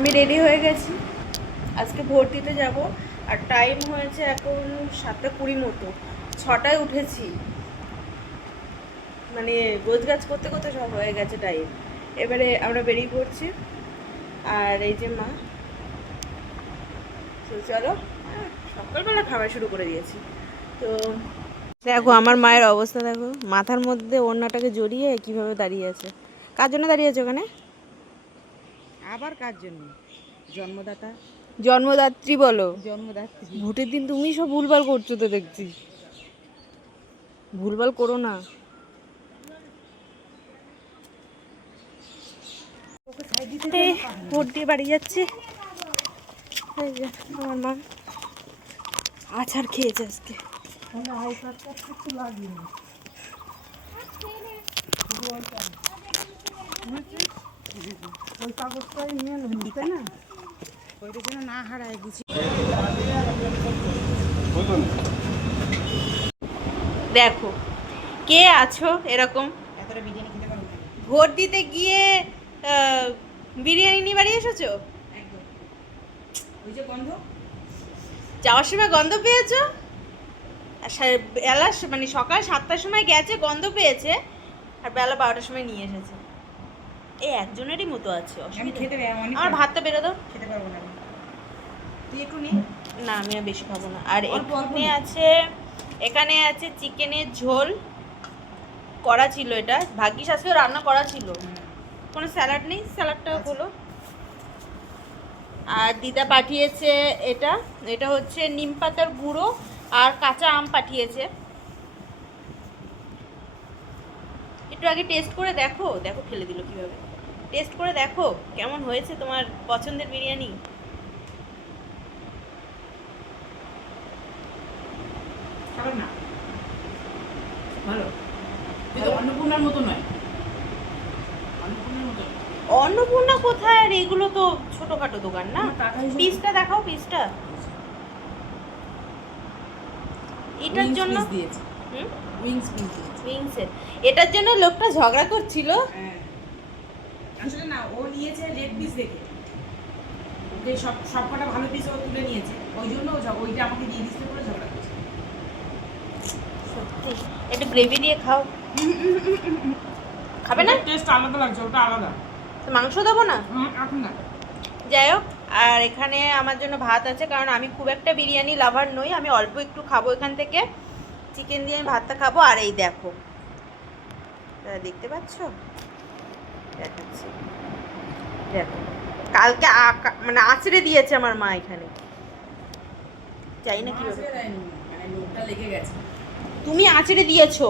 আমি রেডি হয়ে গেছি, আজকে ভোট দিতে যাব। আর টাইম হয়েছে এখন 7:20 মতো, 6টায় উঠেছি। মানে গোছগাছ করতে করতে সব হয়ে গেছে টাইম। এবারে আমরা বেরিয়ে পড়ছি। আর এই যে মা, তো চলো, সকালবেলা খাবার শুরু করে দিয়েছি। তো দেখো আমার মায়ের অবস্থা, দেখো মাথার মধ্যে ওড়নাটাকে জড়িয়ে কিভাবে দাঁড়িয়ে আছে। কার জন্য দাঁড়িয়ে আছে ওখানে? আবার কার জন্য? জন্মদাতা, জন্মদাত্রী বলো। জন্মদাত্রী। ভোটের দিন তুমি সব ভুলভাল করছো তো দেখছি, ভুলভাল করো না। ভোট দিয়ে বাড়ি যাচ্ছি। এই যে আমার মা আচার খেয়েছে আজকে। ওই কাগজটাই নিয়ে নিতে না, ওইটার জন্য না হারায় দিচ্ছি। দেখো কে আছো এরকম এতটা বিরিয়ানি খেতে পারবো না। ভোট দিতে গিয়ে বিরিয়ানি নিয়ে বাড়ি এসেছো? একদম। ওই যে গন্ধ, যাওয়ার সময় গন্ধ পেয়েছো? আর বেলা মানে সকাল 7টার সময় গেছে, গন্ধ পেয়েছে, আর বেলা 12টার সময় নিয়ে এসেছে। এই একজনেরই মতো আছে, আমি অসুবিধা খেতে নেই। অনেক আমার ভাতটা বেরো দাও। খেতে পারবো না আমি। তুই একটু নে। না আমি আর বেশি খাবো না। আর অল্প অল্প এখানে নে। আছে, এখানে আছে চিকেনের ঝোল করা ছিল, এটা ভাগ্যিস আজকে রান্না করা ছিল। কোনো স্যালাড নেই, স্যালাডটাও হলো। আর দিদা পাঠিয়েছে এটা, এটা হচ্ছে নিম পাতার গুঁড়ো আর কাঁচা আম পাঠিয়েছে। একটু আগে টেস্ট করে দেখো, দেখো ফেলে দিল কিভাবে। টেস্ট করে দেখো কেমন হয়েছে তোমার পছন্দের বিরিয়ানি। খাবার না ভালো, কিন্তু অন্নপূর্ণার মতো নয়। অন্নপূর্ণার মতো নয়। অন্নপূর্ণা কোথায়? আর এগুলো তো ছোটখাটো দোকান না। আমার টাকা হিসেবে- পিসটা দেখাও, পিসটা এটার Wings জন্য। piece দিয়েছে। হুম, উইংস পিস দিয়েছে। উইংসের। এটার জন্য লোকটা ঝগড়া করছিল। হ্যাঁ, আসলে না, ও নিয়েছে লেগ পিস দেখে, ওকে সব কটা ভালো পিস ও তুলে নিয়েছে, ওই জন্য ওইটা আমাকে দিয়ে দিতে বলে ঝগড়া করছে। সত্যি একটু গ্রেভি দিয়ে খাও। খাবে না? টেস্ট আলাদা লাগছে, ওটা আলাদা। তো মাংস দেবো না? এখন না। যাই হোক, আর এখানে আমার জন্য ভাত আছে, কারণ আমি খুব একটা বিরিয়ানি লাভার নই, আমি অল্প একটু খাবো এখান থেকে। চিকেন দিয়ে আমি ভাতটা খাবো। আর এই দেখো, দেখতে পাচ্ছ, দেখাচ্ছি, দেখো কালকে মানে আঁচড়ে দিয়েছে আমার মা এখানে, চাই না কিভাবে। মানে লোকটা লেগে গেছে। তুমি আঁচড়ে দিয়েছো,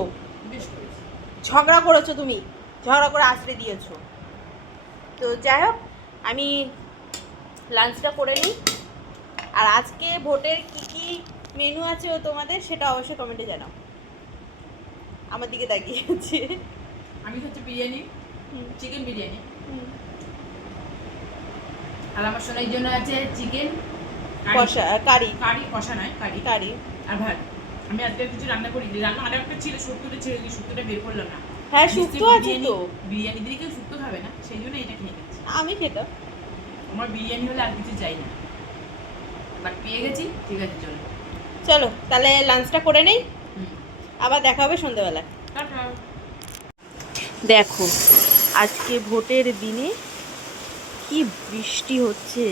বেশ করেছে। ঝগড়া করেছো, তুমি ঝগড়া করে আঁচড়ে দিয়েছো। তো যাই হোক, আমি লাঞ্চটা করে নিই। আর আজকে ভোটের কি কি মেনু আছে ও তোমাদের, সেটা অবশ্যই কমেন্টে জানাও। আমার দিকে তাকিয়ে আছে। আমি হচ্ছে বিরিয়ানি, চিকেন বিরিয়ানি। আর আমার সোনার জন্য আছে চিকেন কষা, কারি, কারি, কষা নয় কারি, কারি। আর ভাত। আমি আজকে কিছু রান্না করি, রান্না আর একটা ছিল, শুক্তোটা ছেড়ে দিই, শুক্তোটা বের করলাম না। হ্যাঁ শুক্তো আছে তো। বিরিয়ানি দিয়ে কেউ শুক্তো খাবে না, সেই জন্য এটা খেয়ে গেছি। আমি খেতাম। আমার বিরিয়ানি হলে আর কিছু চাই না, বাট পেয়ে গেছি, ঠিক আছে চলো। চলো তাহলে লাঞ্চটা করে নেই, হুম, আবার দেখা হবে সন্ধ্যাবেলা। টাটা। দেখো আজকে ভোটের দিনে কি বৃষ্টি হচ্ছে।